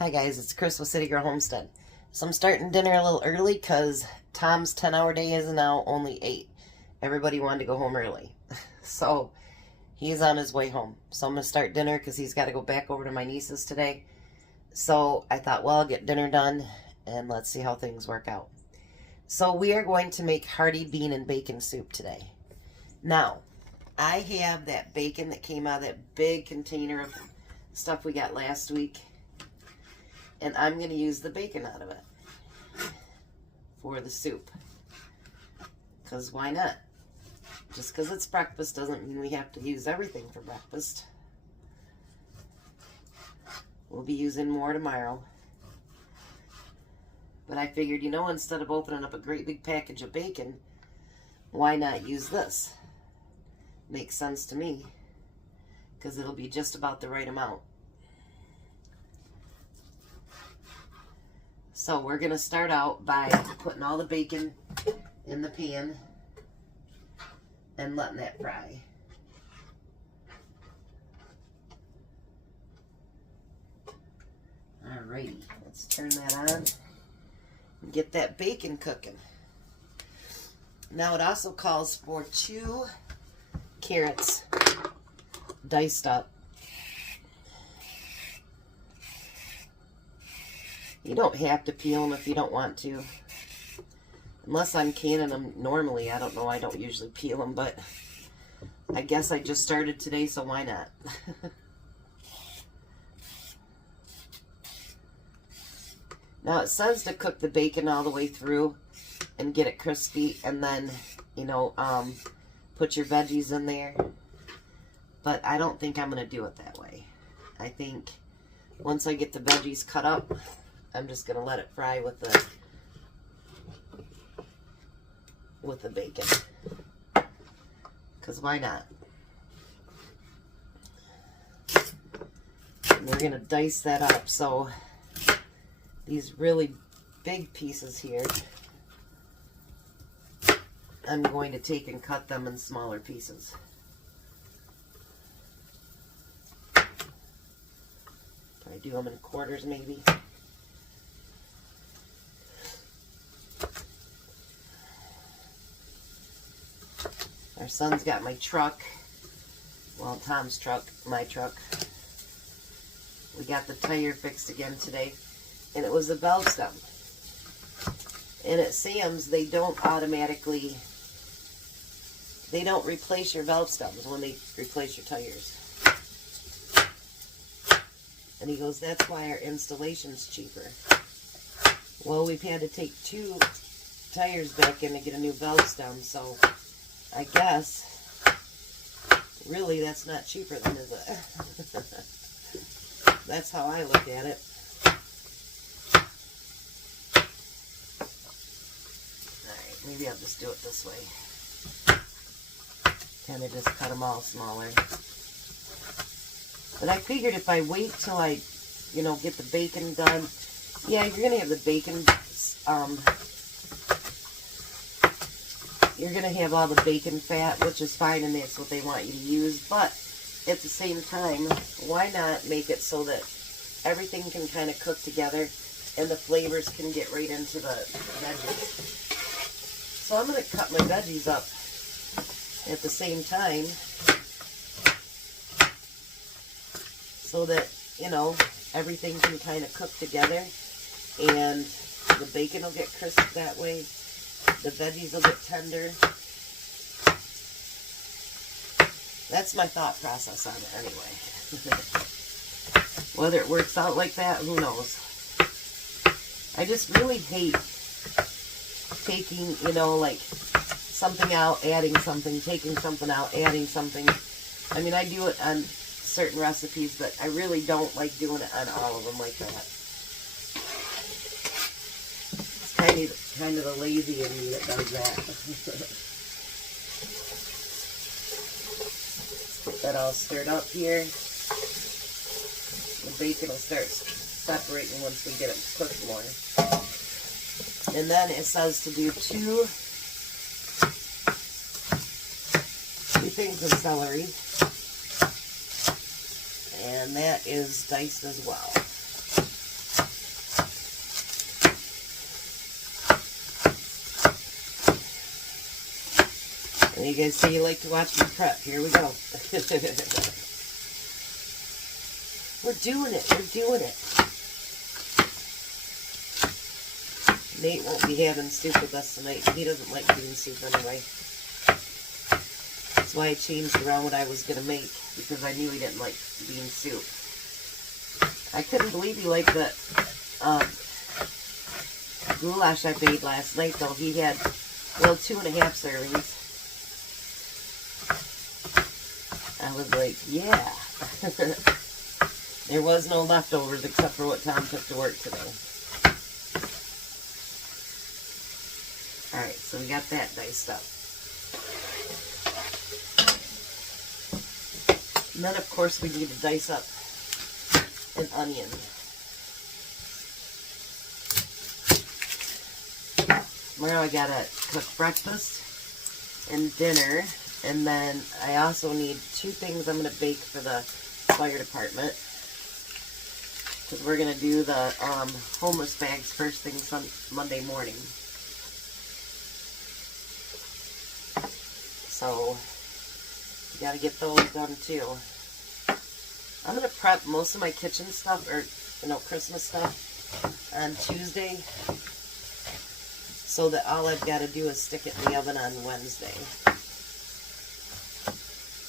Hi guys, it's Chris with City Girl Homestead. So I'm starting dinner a little early because Tom's 10-hour day is now only 8. Everybody wanted to go home early. So he's on his way home. So I'm going to start dinner because he's got to go back over to my niece's today. So I thought, well, I'll get dinner done and let's see how things work out. So we are going to make hearty bean and bacon soup today. Now, I have that bacon that came out of that big container of stuff we got last week. And I'm going to use the bacon out of it for the soup. Because why not? Just because it's breakfast doesn't mean we have to use everything for breakfast. We'll be using more tomorrow. But I figured, you know, instead of opening up a great big package of bacon, why not use this? Makes sense to me. Because it'll be just about the right amount. So we're going to start out by putting all the bacon in the pan and letting that fry. Alrighty, let's turn that on and get that bacon cooking. Now it also calls for 2 carrots diced up. You don't have to peel them if you don't want to. Unless I'm canning them normally. I don't know. I don't usually peel them, but I guess I just started today, so why not? Now it says to cook the bacon all the way through and get it crispy, and then, you know, put your veggies in there. But I don't think I'm going to do it that way. I think once I get the veggies cut up, I'm just going to let it fry with the bacon. Because why not? And we're going to dice that up. So these really big pieces here, I'm going to take and cut them in smaller pieces. I do them in quarters maybe. Our son's got my truck. Well, Tom's truck, my truck. We got the tire fixed again today. And it was a valve stem. And at Sam's, they don't automatically, they don't replace your valve stems when they replace your tires. And he goes, that's why our installation's cheaper. Well, we've had to take 2 tires back in to get a new valve stem, so I guess, really, that's not cheaper then, is it? That's how I look at it. Alright, maybe I'll just do it this way. Kind of just cut them all smaller. But I figured if I wait till I, you know, get the bacon done, yeah, you're going to have the bacon, you're going to have all the bacon fat, which is fine, and that's what they want you to use. But at the same time, why not make it so that everything can kind of cook together and the flavors can get right into the veggies. So I'm going to cut my veggies up at the same time so that, you know, everything can kind of cook together and the bacon will get crisp that way. The veggies will get tender. That's my thought process on it anyway. Whether it works out like that, who knows. I just really hate taking, you know, like something out, adding something, taking something out, adding something. I mean, I do it on certain recipes, but I really don't like doing it on all of them like that. Kind of the lazy in me that does that. Get that all stirred up here. The bacon will start separating once we get it cooked more. And then it says to do 2 things of celery. And that is diced as well. And you guys say you like to watch me prep. Here we go. We're doing it. We're doing it. Nate won't be having soup with us tonight. He doesn't like bean soup anyway. That's why I changed around what I was going to make, because I knew he didn't like bean soup. I couldn't believe he liked the goulash I made last night, though. He had, well, 2.5 servings. I was like, yeah. There was no leftovers except for what Tom took to work today. Alright, so we got that diced up. And then, of course, we need to dice up an onion. Tomorrow I gotta cook breakfast and dinner, and then I also need 2 things I'm gonna bake for the fire department, because we're gonna do the homeless bags first thing Monday morning. So gotta get those done too. I'm gonna prep most of my kitchen stuff, or Christmas stuff, on Tuesday, so that all I've got to do is stick it in the oven on Wednesday.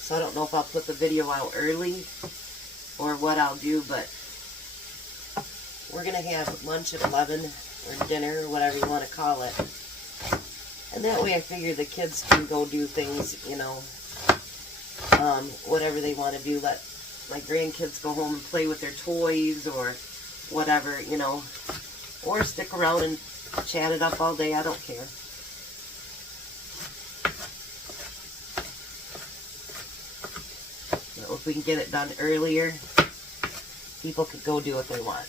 So I don't know if I'll put the video out early or what I'll do, but we're gonna have lunch at 11, or dinner, or whatever you want to call it. And that way I figure the kids can go do things, whatever they want to do. Let my grandkids go home and play with their toys or whatever, or stick around and chat it up all day. I don't care. So if we can get it done earlier, people could go do what they want.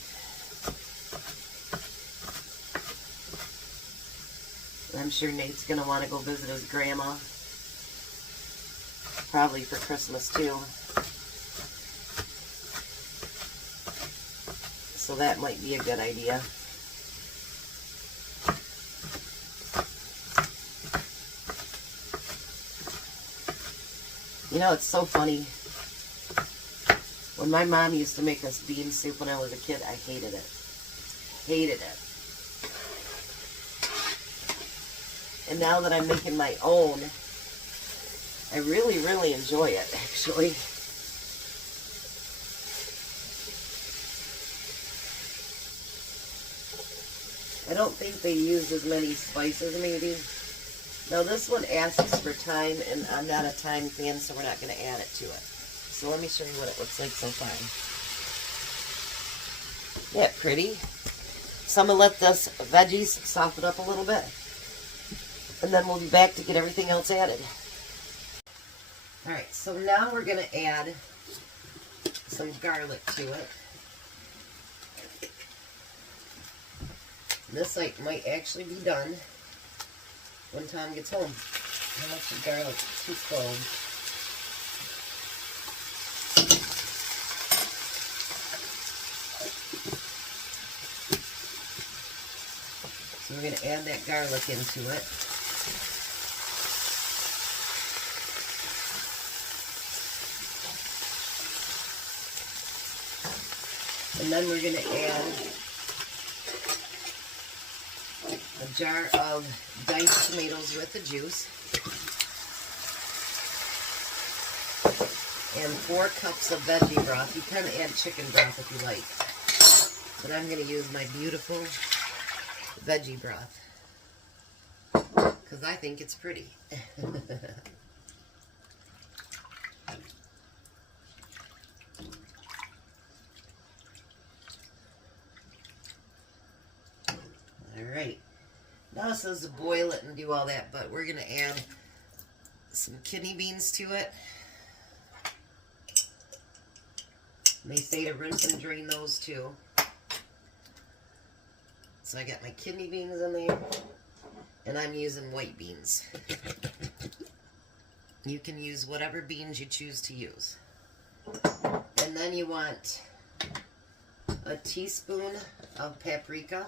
I'm sure Nate's going to want to go visit his grandma. Probably for Christmas too. So that might be a good idea. It's so funny. When my mom used to make us bean soup when I was a kid, I hated it. Hated it. And now that I'm making my own, I really, really enjoy it, actually. I don't think they use as many spices, maybe. Now, this one asks for thyme, and I'm not a thyme fan, so we're not going to add it to it. So let me show you what it looks like so far. Yeah, pretty. So I'm going to let this veggies soften up a little bit. And then we'll be back to get everything else added. Alright, so now we're going to add some garlic to it. This might actually be done when Tom gets home. How much of garlic? 2 cloves. So we're going to add that garlic into it. And then we're going to add a jar of diced tomatoes with the juice. And 4 cups of veggie broth. You can add chicken broth if you like. But I'm going to use my beautiful veggie broth, because I think it's pretty. Alright, now it says to boil it and do all that, but we're going to add some kidney beans to it. And they say to rinse and drain those too. So I got my kidney beans in there, and I'm using white beans. You can use whatever beans you choose to use. And then you want a teaspoon of paprika.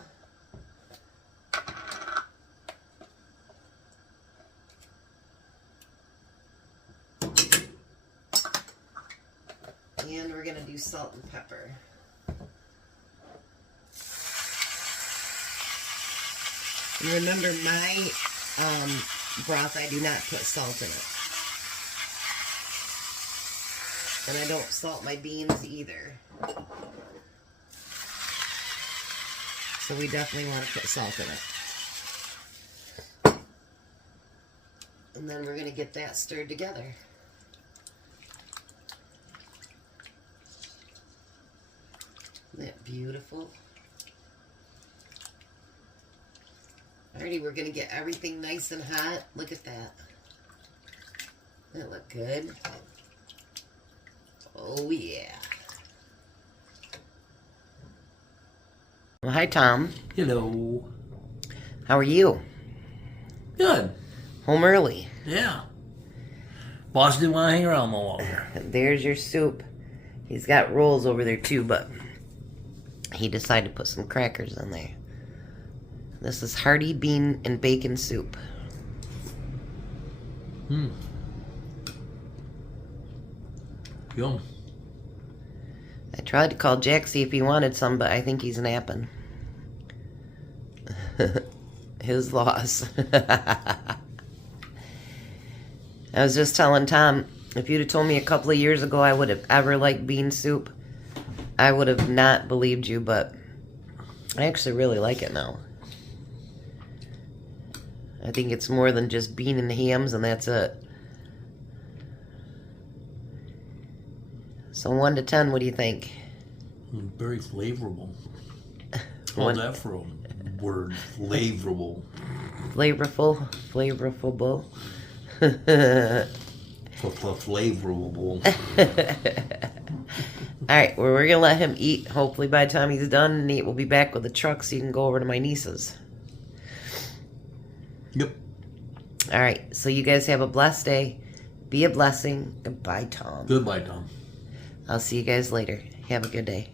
we're going to do salt and pepper. And remember, my broth, I do not put salt in it. And I don't salt my beans either. So we definitely want to put salt in it. And then we're going to get that stirred together. Isn't that beautiful? Alrighty, we're going to get everything nice and hot. Look at that. That look good. Oh, yeah. Well, hi, Tom. Hello. How are you? Good. Home early. Yeah. Boss didn't want to hang around no longer. There's your soup. He's got rolls over there, too, but he decided to put some crackers in there. This is Hearty bean and bacon soup. Yum. I tried to call Jack, see if he wanted some, but I think he's napping. His loss. I was just telling Tom, if you'd have told me a couple of years ago I would have ever liked bean soup, I would have not believed you, but I actually really like it now. I think it's more than just bean and hams, and that's it. So 1 to 10, what do you think? Very flavorful. How's that for a word? Flavorful. Flavorful? Flavorful? Flavorful. Alright, well, we're going to let him eat. Hopefully by the time he's done, Nate will be back with the truck so you can go over to my niece's. Yep. Alright, so you guys have a blessed day. Be a blessing. Goodbye, Tom. Goodbye, Tom. I'll see you guys later. Have a good day.